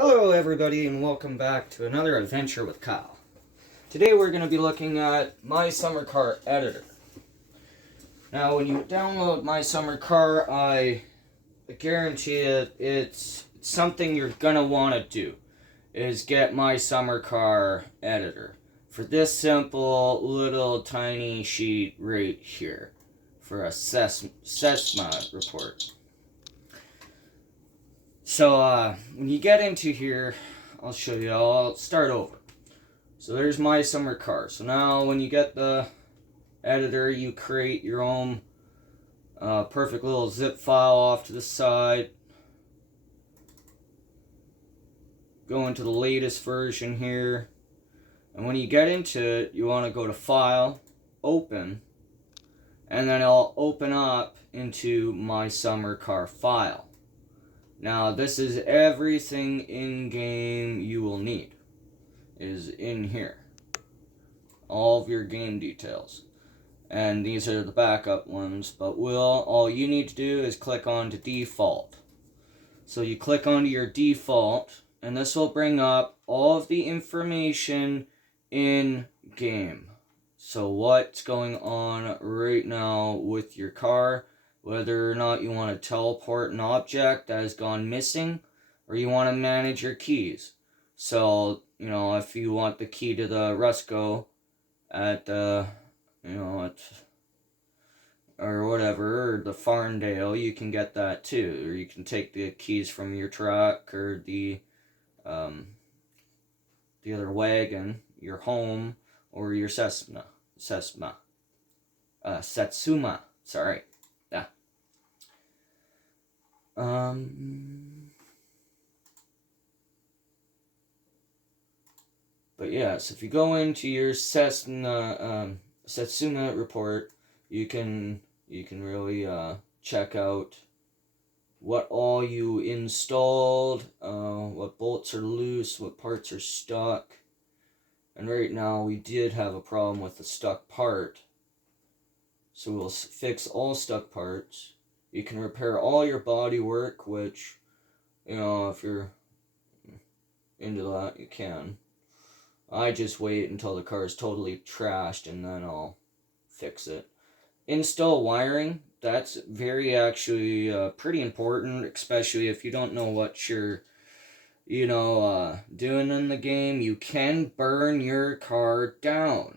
Hello everybody and welcome back to another adventure with Kyle. Today we're going to be looking at My Summer Car Editor. Now when you download My Summer Car, I guarantee it's something you're going to want to do, is get My Summer Car Editor. For this simple little tiny sheet right here for a SESMA report. So, when you get into here, I'll show you. I'll start over. So there's My Summer Car. So now when you get the editor, you create your own perfect little zip file off to the side. Go into the latest version here. And when you get into it, you want to go to File, Open, and then it'll open up into My Summer Car file. Now, this is everything in-game you will need, is in here. All of your game details. And these are the backup ones, but all you need to do is click on to default. So you click onto your default, and this will bring up all of the information in-game. So what's going on right now with your car, whether or not you want to teleport an object that has gone missing, or you want to manage your keys. So, if you want the key to the Rusco at, or whatever, or the Farndale, you can get that too. Or you can take the keys from your truck, or the other wagon, your home, or your Satsuma, sorry. Yeah. But yes, if you go into your Satsuma report, you can really check out what all you installed, what bolts are loose, what parts are stuck. And right now we did have a problem with the stuck part. So we'll fix all stuck parts. You can repair all your body work, which, if you're into that, you can. I just wait until the car is totally trashed and then I'll fix it. Install wiring. That's pretty important, especially if you don't know what you're, doing in the game. You can burn your car down.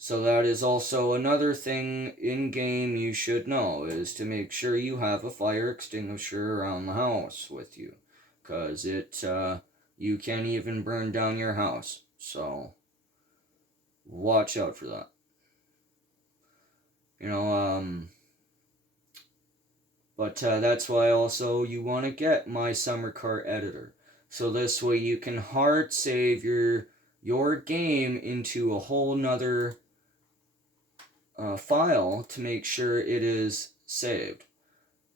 So that is also another thing in-game you should know, is to make sure you have a fire extinguisher around the house with you. Because you can even burn down your house. So, watch out for that. But that's why also you want to get My Summer Car Editor. So this way you can hard save your game into a whole nother file to make sure it is saved.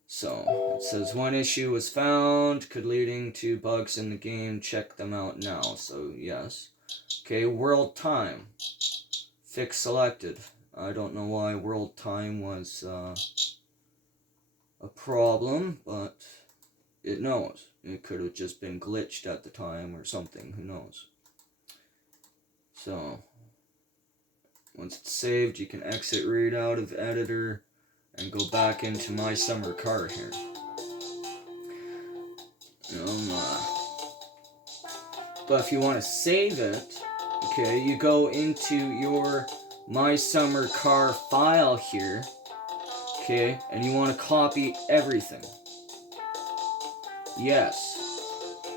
So it says one issue was found, could leading to bugs in the game. Check them out now. So yes. Okay, world time. Fix selected. I don't know why world time was a problem, but it knows. It could have just been glitched at the time or something. Who knows? So once it's saved, you can exit right out of editor and go back into My Summer Car here. But if you want to save it, okay, you go into your My Summer Car file here, okay, and you want to copy everything. Yes.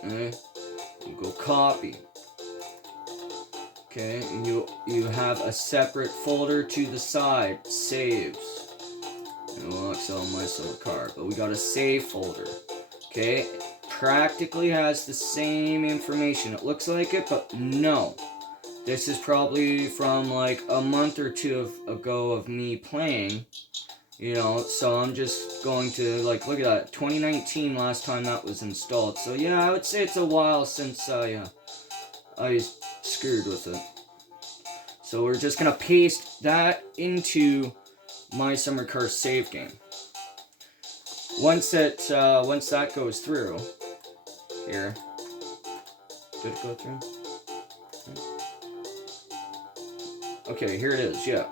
Okay. You go copy. Okay, and you have a separate folder to the side, saves. It locks on My Summer Car, but we got a save folder. Okay, practically has the same information. It looks like it, but no. This is probably from like a month or two ago of me playing. So I'm just going to, look at that, 2019 last time that was installed. So yeah, I would say it's a while since I screwed with it. So we're just going to paste that into My Summer Car save game. Once that goes through, here, Did it go through? Okay, here it is, yeah.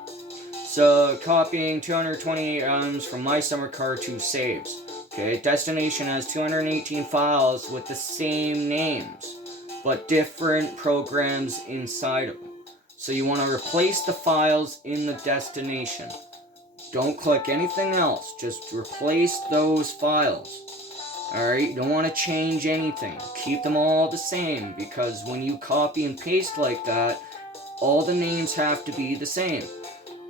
So, copying 228 items from my summer car to saves. Okay, destination has 218 files with the same names, but different programs inside of them. So you want to replace the files in the destination. Don't click anything else, just replace those files. Alright, you don't want to change anything. Keep them all the same, because when you copy and paste like that, all the names have to be the same.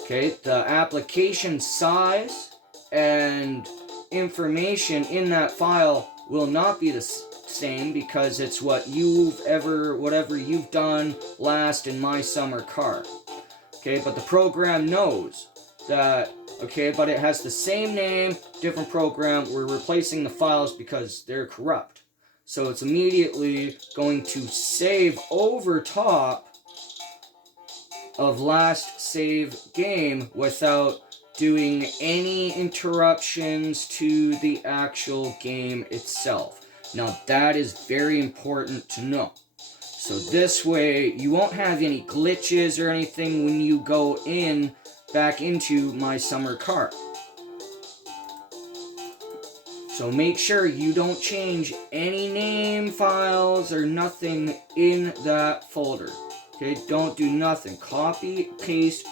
Okay, the application size and information in that file will not be the same, because it's whatever you've done last in my summer car. Okay, but the program knows that, okay, but it has the same name, different program. We're replacing the files because they're corrupt. So it's immediately going to save over top of last save game without doing any interruptions to the actual game itself. Now that is very important to know. So this way you won't have any glitches or anything when you go back into my summer car. So make sure you don't change any name files or nothing in that folder. Okay, don't do nothing. Copy, paste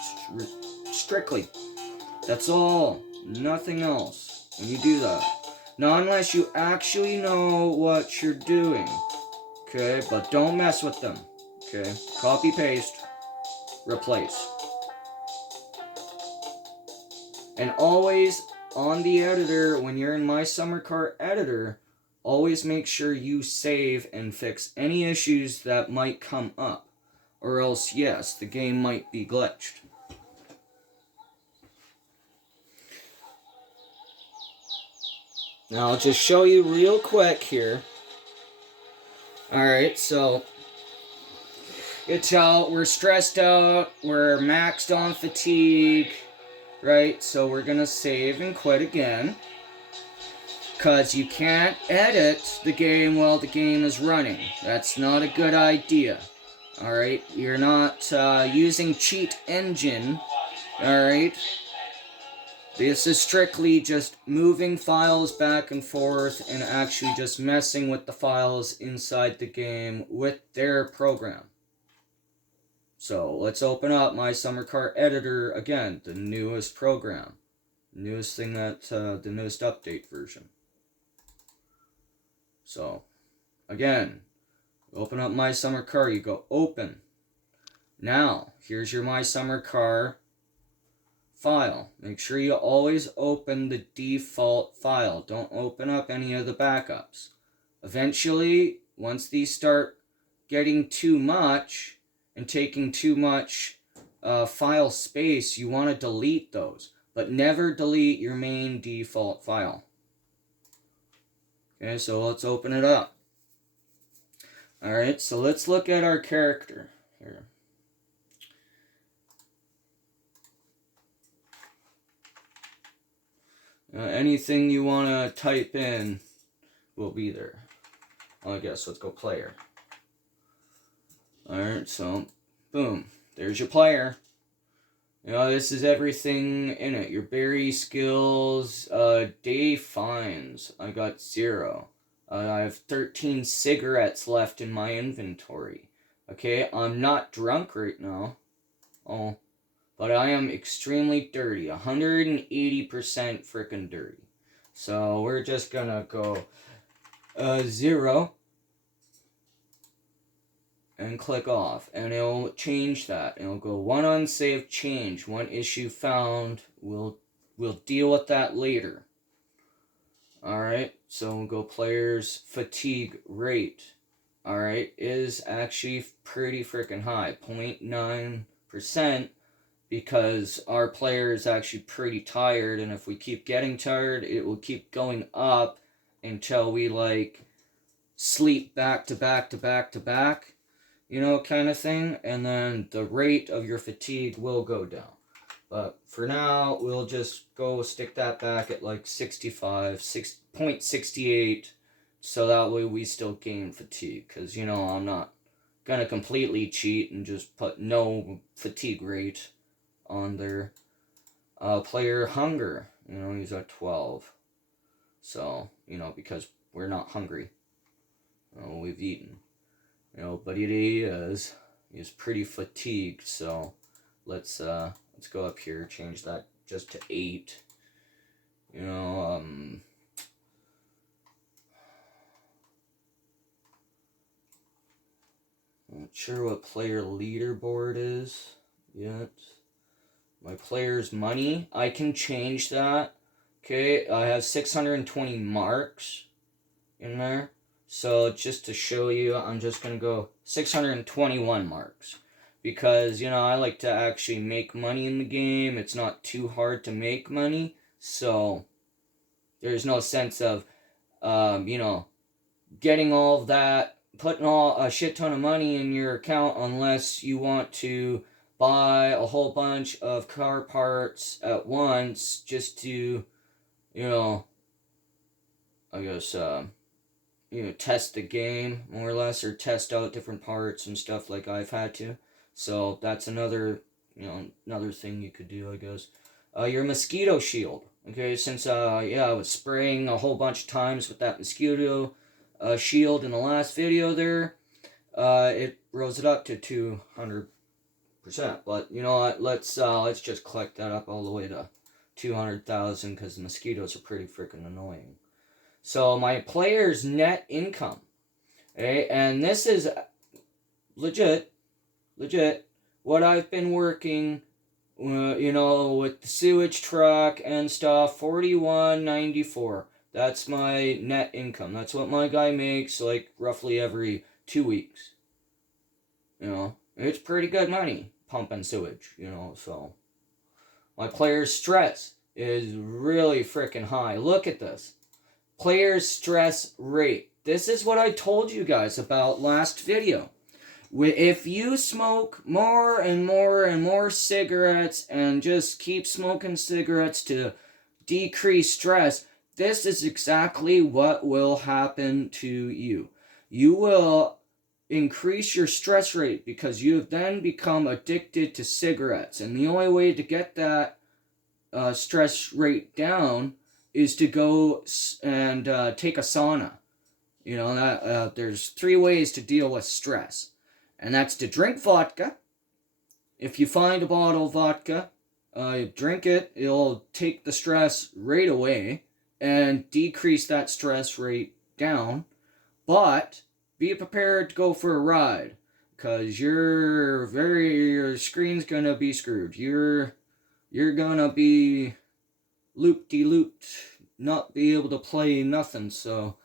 strictly. That's all. Nothing else when you do that. Not unless you actually know what you're doing. Okay, but don't mess with them. Okay, copy, paste, replace. And always on the editor, when you're in my summer car editor, always make sure you save and fix any issues that might come up. Or else, yes, the game might be glitched. Now I'll just show you real quick here. Alright, so it's out, we're stressed out, we're maxed on fatigue, right? So we're gonna save and quit again. Because you can't edit the game while the game is running. That's not a good idea. Alright, you're not using cheat engine. Alright. This is strictly just moving files back and forth and actually just messing with the files inside the game with their program. So let's open up my summer car editor again, the newest program. Newest thing that, the newest update version. So, again, open up my summer car, you go open. Now, here's your my summer car file. Make sure you always open the default file. Don't open up any of the backups. Eventually, once these start getting too much and taking too much file space, you want to delete those. But never delete your main default file. Okay, so let's open it up. Alright, so let's look at our character here. Anything you want to type in will be there. Well, I guess let's go player. Alright, so boom. There's your player. You know, this is everything in it. Your berry skills, day finds. I got 0. I have 13 cigarettes left in my inventory. Okay, I'm not drunk right now. Oh. But I am extremely dirty. 180% freaking dirty. So we're just gonna go 0 and click off. And it'll change that. It'll go 1 unsaved change. 1 issue found. We'll deal with that later. Alright, so we'll go players fatigue rate. Alright, is actually pretty freaking high. 0.9%. Because our player is actually pretty tired, and if we keep getting tired, it will keep going up until we, like, sleep back to back to back to back, you know, kind of thing, and then the rate of your fatigue will go down. But for now, we'll just go stick that back at, like, 0.68, so that way we still gain fatigue, because, you know, I'm not gonna completely cheat and just put no fatigue rate on their player hunger. You know, he's at 12. So, you know, because we're not hungry. You know, we've eaten. You know, but he's pretty fatigued, so let's go up here, change that just to 8. You know, I'm not sure what player leaderboard is yet. My player's money, I can change that. Okay, I have 620 marks in there. So just to show you, I'm just going to go 621 marks. Because, you know, I like to actually make money in the game. It's not too hard to make money. So there's no sense of, you know, getting all of that, putting a shit ton of money in your account unless you want to buy a whole bunch of car parts at once just to, you know, I guess, you know, test the game more or less, or test out different parts and stuff like I've had to. So that's another, you know, another thing you could do, I guess. Your mosquito shield. Okay, since yeah, I was spraying a whole bunch of times with that mosquito shield in the last video there, it rose it up to 200%. But you know what? Let's just collect that up all the way to 200,000 because the mosquitoes are pretty freaking annoying. So my player's net income, okay, and this is legit, what I've been working, you know, with the sewage truck and stuff, 41.94. That's my net income. That's what my guy makes, like, roughly every 2 weeks. You know, it's pretty good money, pumping sewage, you know, so. My player's stress is really freaking high. Look at this. Player's stress rate. This is what I told you guys about last video. If you smoke more and more and more cigarettes and just keep smoking cigarettes to decrease stress, this is exactly what will happen to you. You will increase your stress rate because you have then become addicted to cigarettes. And the only way to get that stress rate down is to go and take a sauna. You know, that there's 3 ways to deal with stress. And that's to drink vodka. If you find a bottle of vodka, drink it. It'll take the stress right away and decrease that stress rate down. But be prepared to go for a ride, because your screen's gonna be screwed. You're gonna be loop-de-looped, not be able to play nothing. So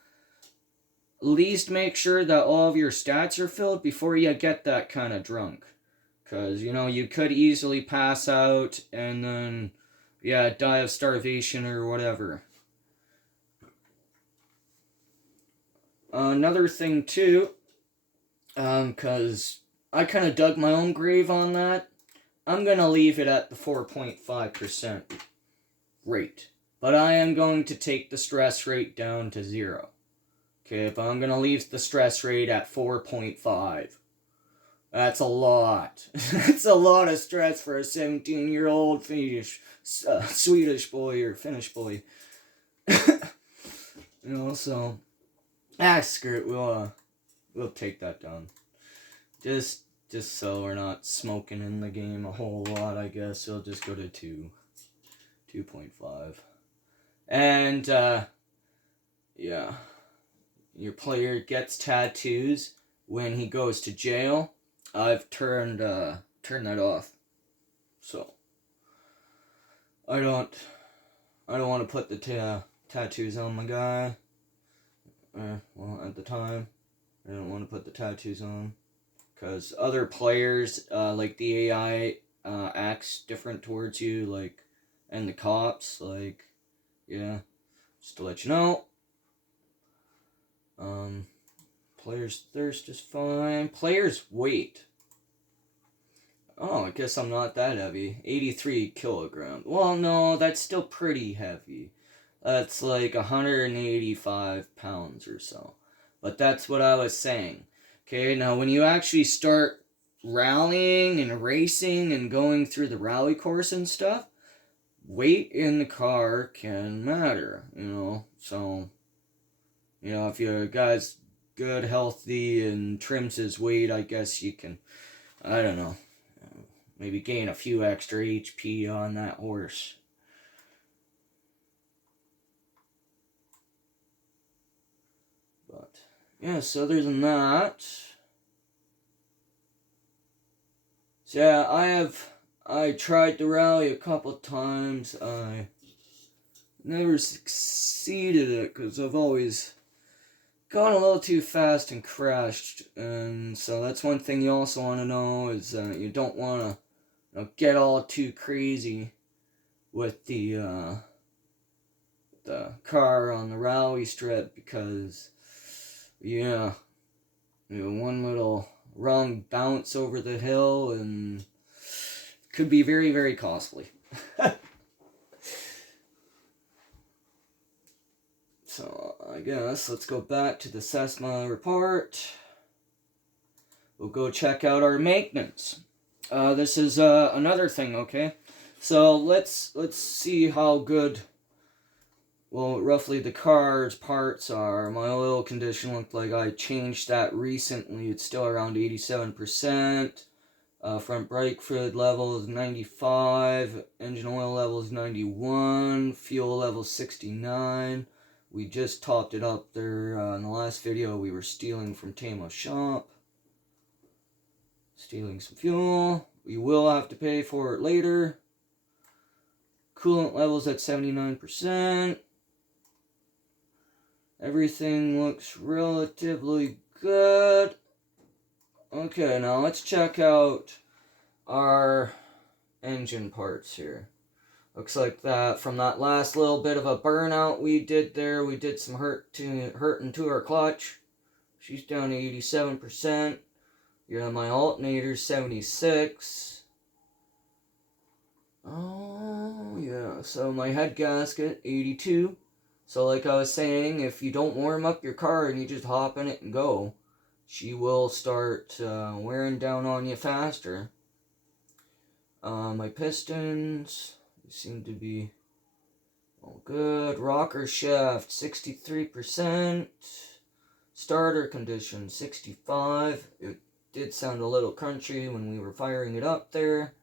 at least make sure that all of your stats are filled before you get that kind of drunk. Because, you know, you could easily pass out and then, yeah, die of starvation or whatever. Another thing, too, because I kind of dug my own grave on that, I'm going to leave it at the 4.5% rate. But I am going to take the stress rate down to 0. Okay, but I'm going to leave the stress rate at 4.5. That's a lot. That's a lot of stress for a 17-year-old Swedish boy or Finnish boy. You know, so screw it. We'll take that down. Just so we're not smoking in the game a whole lot, I guess. It'll just go to 2.5. And yeah. Your player gets tattoos when he goes to jail. I've turned that off. So I don't want to put the tattoos on my guy. Well, at the time, I don't want to put the tattoos on, because other players, like the AI, acts different towards you, like, and the cops, like, yeah, just to let you know. Player's thirst is fine. Player's weight. Oh, I guess I'm not that heavy. 83 kilograms. Well, no, that's still pretty heavy. That's like 185 pounds or so. But that's what I was saying. Okay, now when you actually start rallying and racing and going through the rally course and stuff, weight in the car can matter, So, if your guy's good, healthy, and trims his weight, I guess you can, I don't know, maybe gain a few extra HP on that horse. But, yes, other than that, so yeah, I tried to rally a couple times. I never succeeded it because I've always gone a little too fast and crashed. And so that's one thing you also want to know is you don't want to get all too crazy with the car on the rally strip because, one little wrong bounce over the hill and could be very, very costly. So, I guess let's go back to the SESMA report. We'll go check out our maintenance. This is another thing, okay? So, let's see how good, well, roughly the car's parts are. My oil condition looked like I changed that recently. It's still around 87%. Front brake fluid level is 95. Engine oil level is 91. Fuel level 69. We just topped it up there in the last video. We were stealing from Tamo's shop. Stealing some fuel. We will have to pay for it later. Coolant levels at 79%. Everything looks relatively good. Okay, now let's check out our engine parts here. Looks like that from that last little bit of a burnout we did there, we did some hurting to our clutch. She's down to 87%. My alternator's 76. Oh, yeah. So my head gasket, 82. So like I was saying, if you don't warm up your car and you just hop in it and go, she will start wearing down on you faster. My pistons seem to be all good. Rocker shaft, 63%. Starter condition, 65. It did sound a little crunchy when we were firing it up there.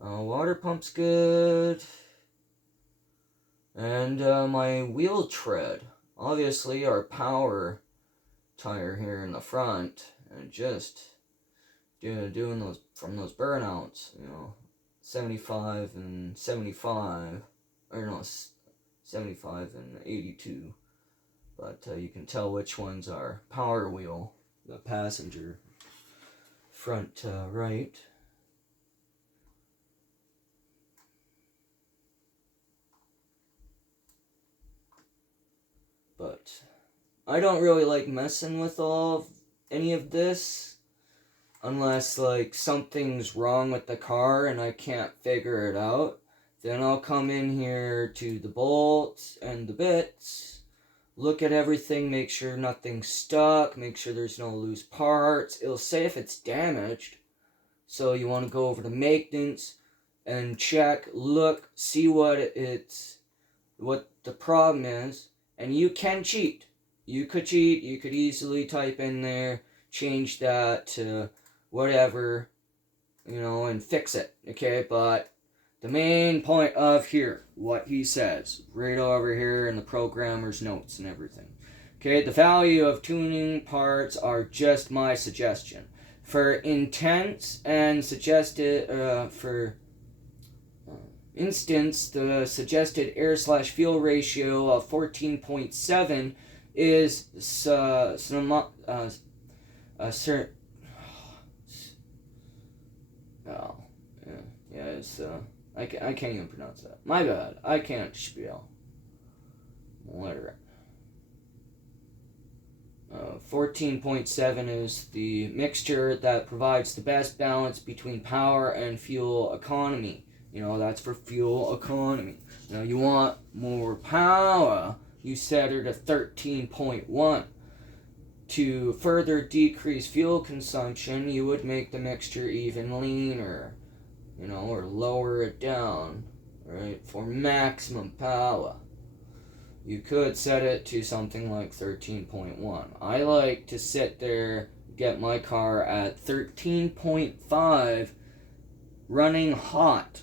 Water pump's good. And my wheel tread. Obviously our power tire here in the front. And just doing those from those burnouts, 75 and 75, or no, 75 and 82, but you can tell which ones are power wheel, the passenger front right. But I don't really like messing with any of this unless like something's wrong with the car and I can't figure it out. Then I'll come in here to the bolts and the bits, look at everything, make sure nothing's stuck, make sure there's no loose parts. It'll say if it's damaged, so you want to go over to maintenance and check, look, see what the problem is. And you can cheat. You could cheat. You could easily type in there, change that to whatever, and fix it. Okay, but the main point of here, what he says, right over here in the programmer's notes and everything. Okay, the value of tuning parts are just my suggestion. For intents and suggested, for instance, the suggested air/fuel ratio of 14.7 is it's I can't even pronounce that. My bad. I can't spell. Literate. 14.7 is the mixture that provides the best balance between power and fuel economy. That's for fuel economy. You want more power, you set her to 13.1. to further decrease fuel consumption, you would make the mixture even leaner, or lower it down, right, for maximum power. You could set it to something like 13.1. I like to sit there, get my car at 13.5, running hot,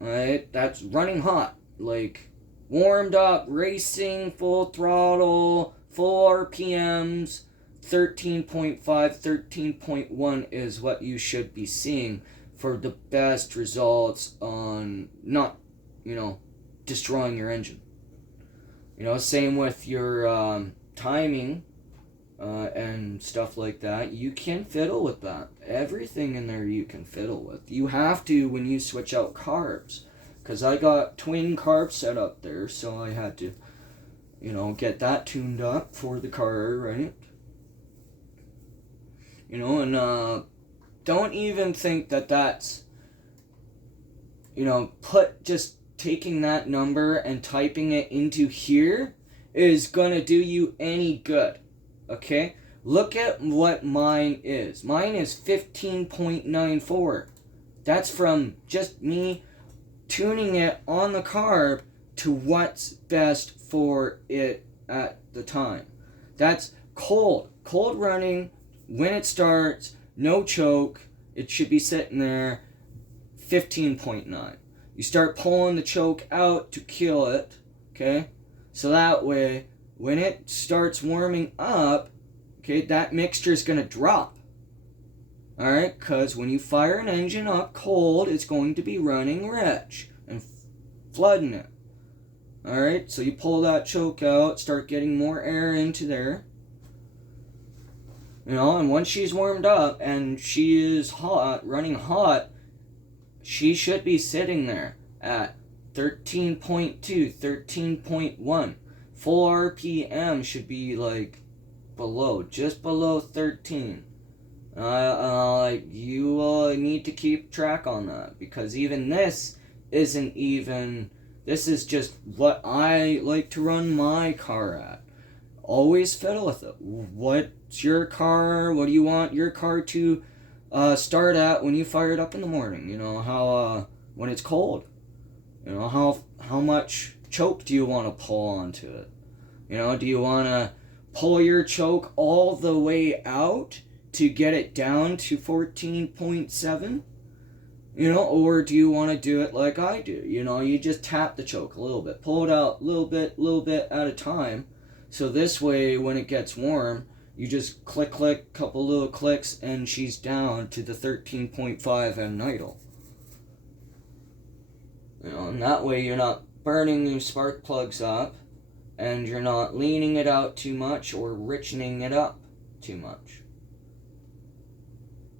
right? That's running hot, like warmed up, racing, full throttle, full RPMs. 13.5, 13.1 is what you should be seeing for the best results on not, destroying your engine. Same with your timing and stuff like that. You can fiddle with that. Everything in there you can fiddle with. You have to when you switch out carbs. Because I got twin carb set up there, so I had to, get that tuned up for the car, right? And don't even think that that's, just taking that number and typing it into here is gonna do you any good, okay? Look at what mine is. Mine is 15.94. That's from just me tuning it on the carb to what's best for it at the time. That's cold running when it starts, no choke. It should be sitting there 15.9. You start pulling the choke out to kill it, okay? So that way when it starts warming up, okay, that mixture is going to drop. Alright, because when you fire an engine up cold, it's going to be running rich and flooding it. Alright, so you pull that choke out, start getting more air into there. And once she's warmed up and she is hot, running hot, she should be sitting there at 13.2, 13.1. Full RPM should be like just below 13. You will need to keep track on that, because even this isn't even, this is just what I like to run my car at. Always fiddle with it. What's your car? What do you want your car to start at when you fire it up in the morning? How when it's cold. How much choke do you want to pull onto it? Do you want to pull your choke all the way out to get it down to 14.7? Or do you want to do it like I do? You just tap the choke a little bit, pull it out a little bit at a time. So this way, when it gets warm, you just click, couple little clicks, and she's down to the 13.5 and idle. And that way you're not burning your spark plugs up, and you're not leaning it out too much or richening it up too much.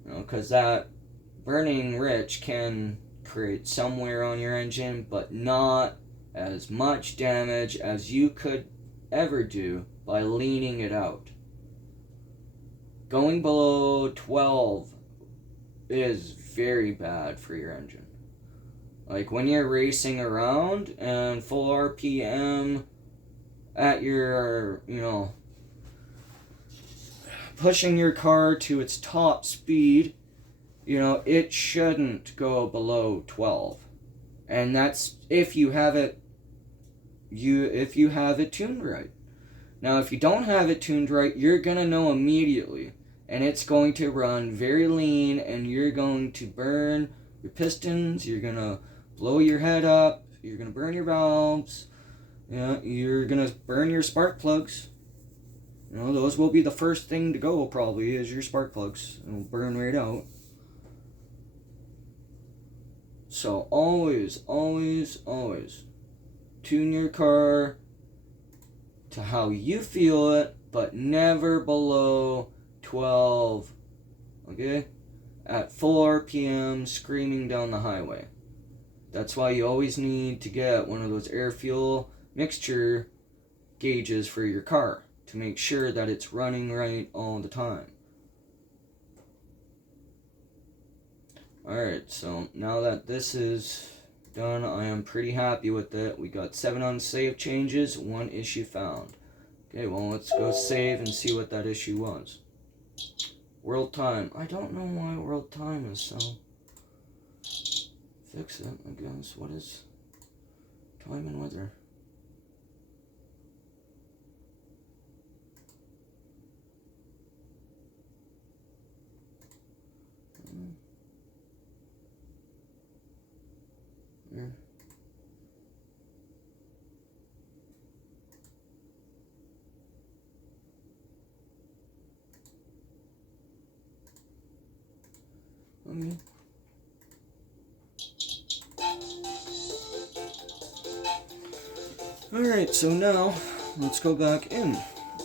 Because that burning rich can create some wear on your engine, but not as much damage as you could ever do by leaning it out. Going below 12 is very bad for your engine. Like when you're racing around and full RPM at your, pushing your car to its top speed, it shouldn't go below 12. And that's if you have it tuned right. Now, if you don't have it tuned right, you're going to know immediately. And it's going to run very lean, and you're going to burn your pistons, you're going to blow your head up, you're going to burn your valves, you're going to burn your spark plugs. Those will be the first thing to go, probably, is your spark plugs. It'll burn right out. So always tune your car to how you feel it, but never below 12, okay? At full RPM, screaming down the highway. That's why you always need to get one of those air-fuel mixture gauges for your car to make sure that it's running right all the time. Alright, so now that this is done, I am pretty happy with it. We got 7 unsaved changes, 1 issue found. Okay, well, let's go save and see what that issue was. World time. I don't know why world time is so... Fix it, I guess. What is time and weather? Here. Okay. Alright, so now let's go back in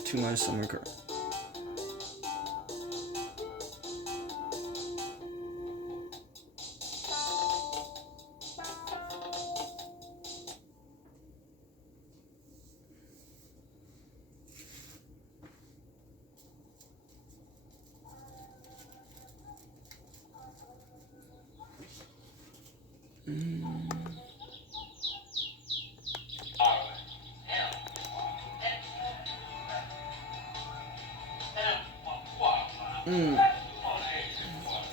to my summer car.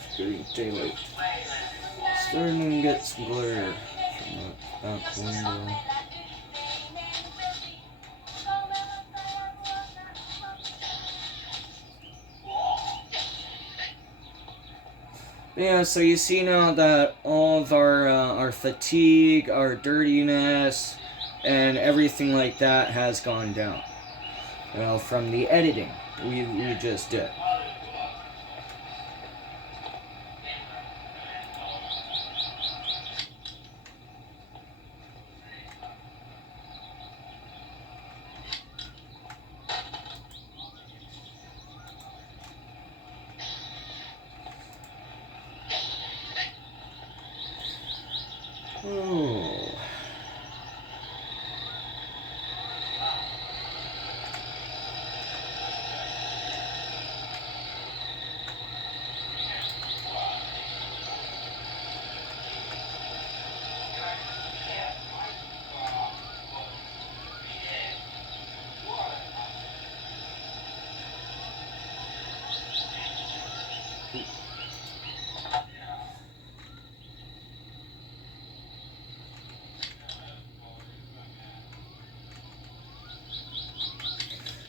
It's getting daylight. Starting to get some glare from that back window. Yeah, so you see now that all of our fatigue, our dirtiness, and everything like that has gone down. You know, from the editing we just did. Oh.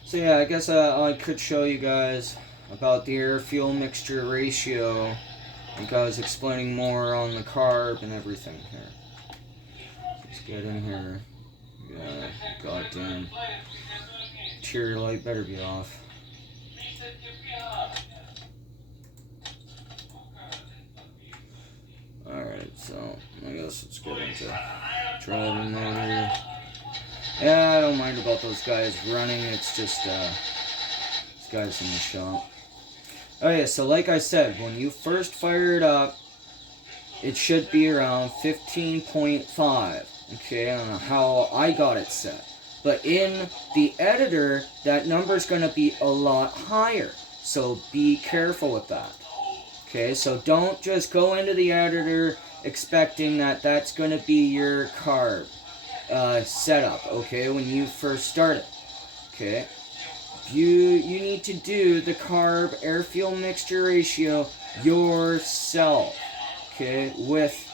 So yeah, I guess I could show you guys about the air-fuel mixture ratio. Like I was explaining more on the carb and everything here. Let's get in here. Yeah, goddamn. Interior light better be off. Alright, so I guess let's get into driving mode here. Yeah, I don't mind about those guys running, it's just these guys in the shop. Okay, so like I said, when you first fire it up, it should be around 15.5. Okay, I don't know how I got it set. But in the editor, that number's going to be a lot higher. So be careful with that. Okay, so don't just go into the editor expecting that that's going to be your carb setup, okay, when you first start it. Okay, you need to do the carb air-fuel mixture ratio yourself, okay, with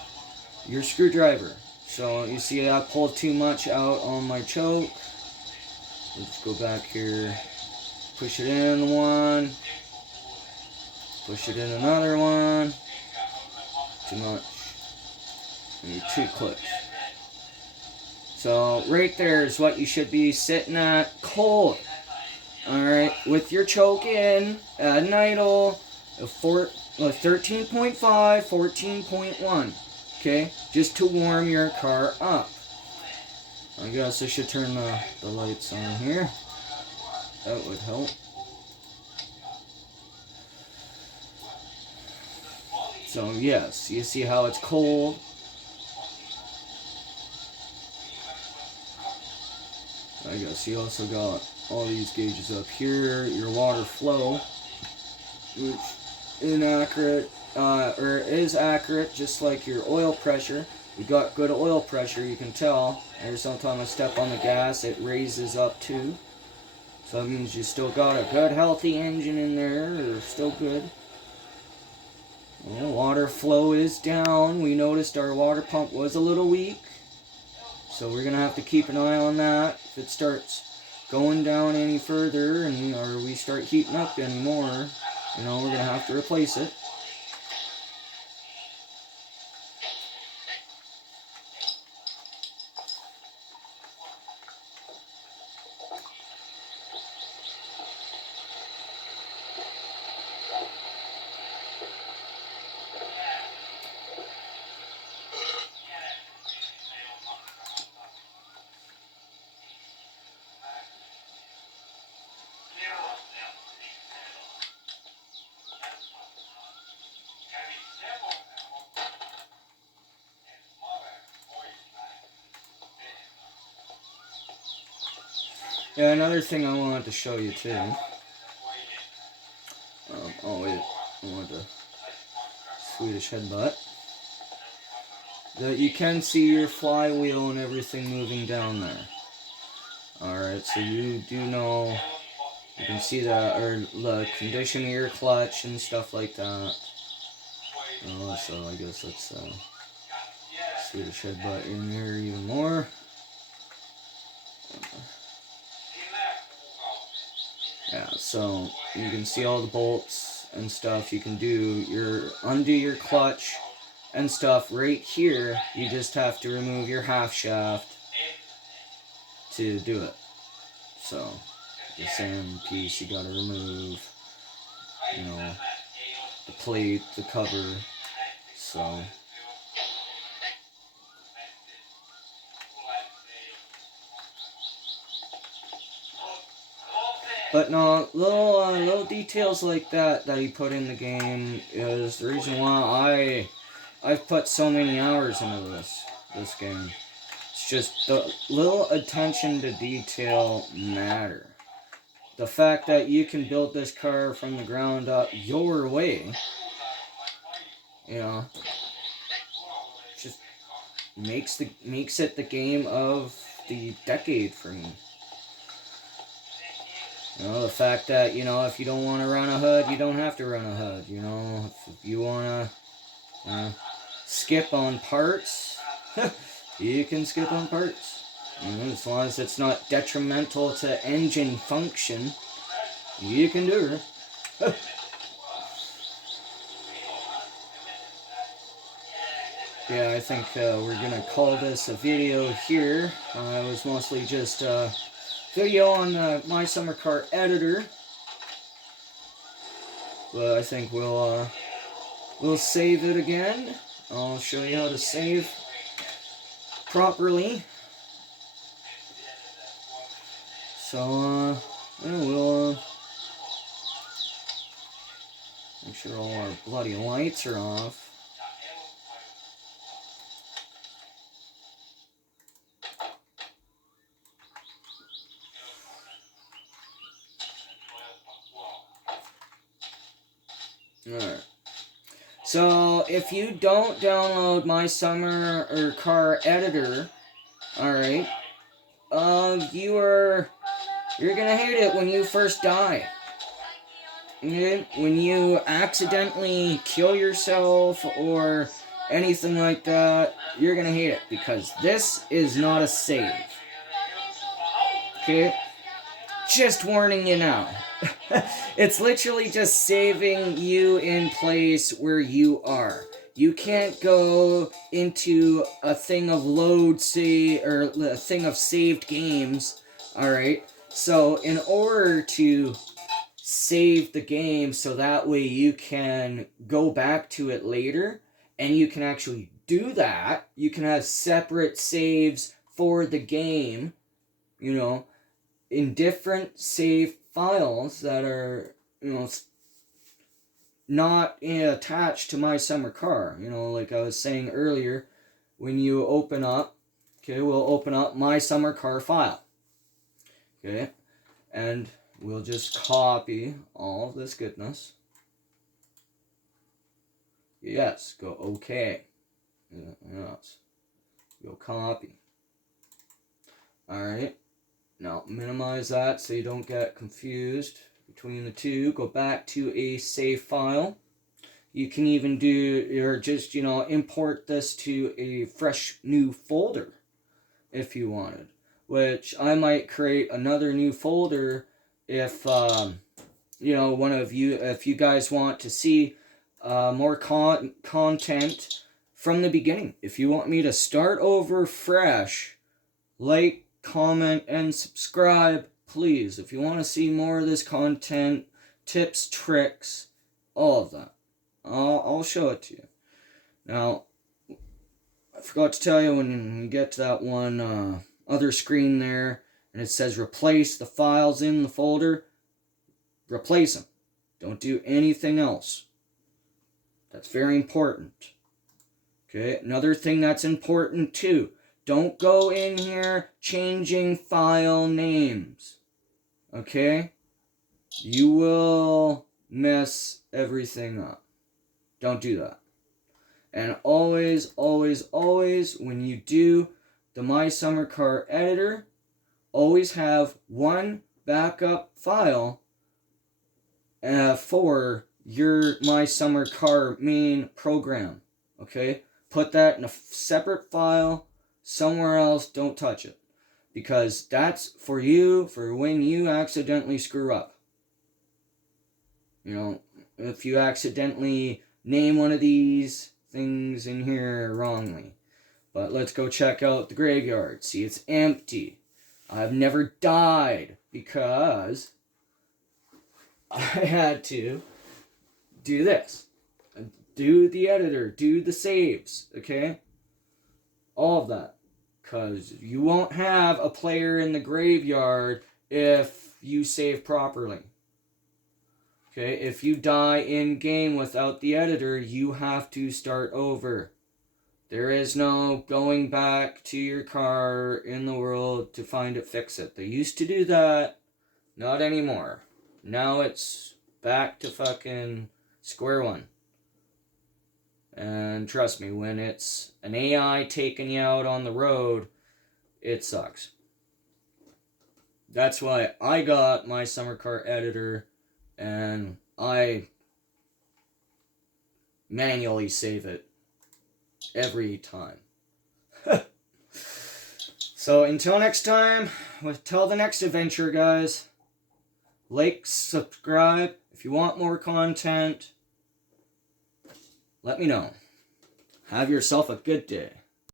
your screwdriver. So you see I pulled too much out on my choke. Let's go back here, push it in one, push it in another one. Too much. Maybe 2 clicks. So right there is what you should be sitting at cold. Alright, with your choke in, add an idle of 13.5, 14.1. Okay, just to warm your car up. I guess I should turn the lights on here. That would help. So yes, you see how it's cold. I guess you also got all these gauges up here, your water flow, which inaccurate, or is accurate, just like your oil pressure. You got good oil pressure, you can tell. Every time I step on the gas, it raises up too. So that means you still got a good healthy engine in there, or still good. Well, water flow is down. We noticed our water pump was a little weak. So we're going to have to keep an eye on that. If it starts going down any further, or we start heating up anymore, we're going to have to replace it. Yeah, another thing I wanted to show you too. Oh wait, I want the Swedish headbutt. That you can see your flywheel and everything moving down there. Alright, so you do know, you can see that, or the condition of your clutch and stuff like that. Oh, so I guess let's Swedish headbutt in there even more. Yeah, so you can see all the bolts and stuff. You can undo your clutch and stuff right here. You just have to remove your half shaft to do it. So the sand piece you gotta remove, the plate, the cover. So but no, little details like that he put in the game is the reason why I've put so many hours into this game. It's just the little attention to detail matter. The fact that you can build this car from the ground up your way, just makes it the game of the decade for me. The fact that, if you don't want to run a hood, you don't have to run a hood. If you want to skip on parts, you can skip on parts. As long as it's not detrimental to engine function, you can do it. Yeah, I think we're going to call this a video here. It was mostly just video on My Summer Car editor, but I think we'll save it again. I'll show you how to save properly. So we'll make sure all our bloody lights are off. Alright. So if you don't download My Summer or Car Editor, alright, you're gonna hate it when you first die. Okay? When you accidentally kill yourself or anything like that, you're gonna hate it because this is not a save. Okay? Just warning you now. It's literally just saving you in place where you are. You can't go into a thing of or a thing of saved games. Alright? So in order to save the game so that way you can go back to it later, and you can actually do that, you can have separate saves for the game, in different save files that are, not attached to My Summer Car. Like I was saying earlier, when you open up, we'll open up My Summer Car file. Okay, and we'll just copy all of this goodness. Yes, go OK. Yes, go copy. Alright. Now minimize that so you don't get confused between the two. Go back to a save file. You can even do, or just, import this to a fresh new folder if you wanted. Which I might create another new folder if, one of you, if you guys want to see more content from the beginning. If you want me to start over fresh, like, comment, and subscribe, please. If you want to see more of this content, tips, tricks, all of that, I'll show it to you. Now, I forgot to tell you, when you get to that one other screen there, and it says replace the files in the folder, replace them. Don't do anything else. That's very important. Okay, another thing that's important too. Don't go in here changing file names. Okay? You will mess everything up. Don't do that. And always, always, always, when you do the My Summer Car editor, always have one backup file for your My Summer Car main program. Okay? Put that in a separate file somewhere else. Don't touch it. Because that's for you, for when you accidentally screw up. If you accidentally name one of these things in here wrongly. But let's go check out the graveyard. See, it's empty. I've never died because I had to do this. Do the editor, do the saves, okay? All of that. Because you won't have a player in the graveyard if you save properly. Okay, if you die in game without the editor, you have to start over. There is no going back to your car in the world to find it, fix it. They used to do that. Not anymore. Now it's back to fucking square one. And trust me, when it's an AI taking you out on the road, it sucks. That's why I got My Summer Car editor, and I manually save it every time. So until next time, till the next adventure, guys. Like, subscribe. If you want more content, let me know. Have yourself a good day.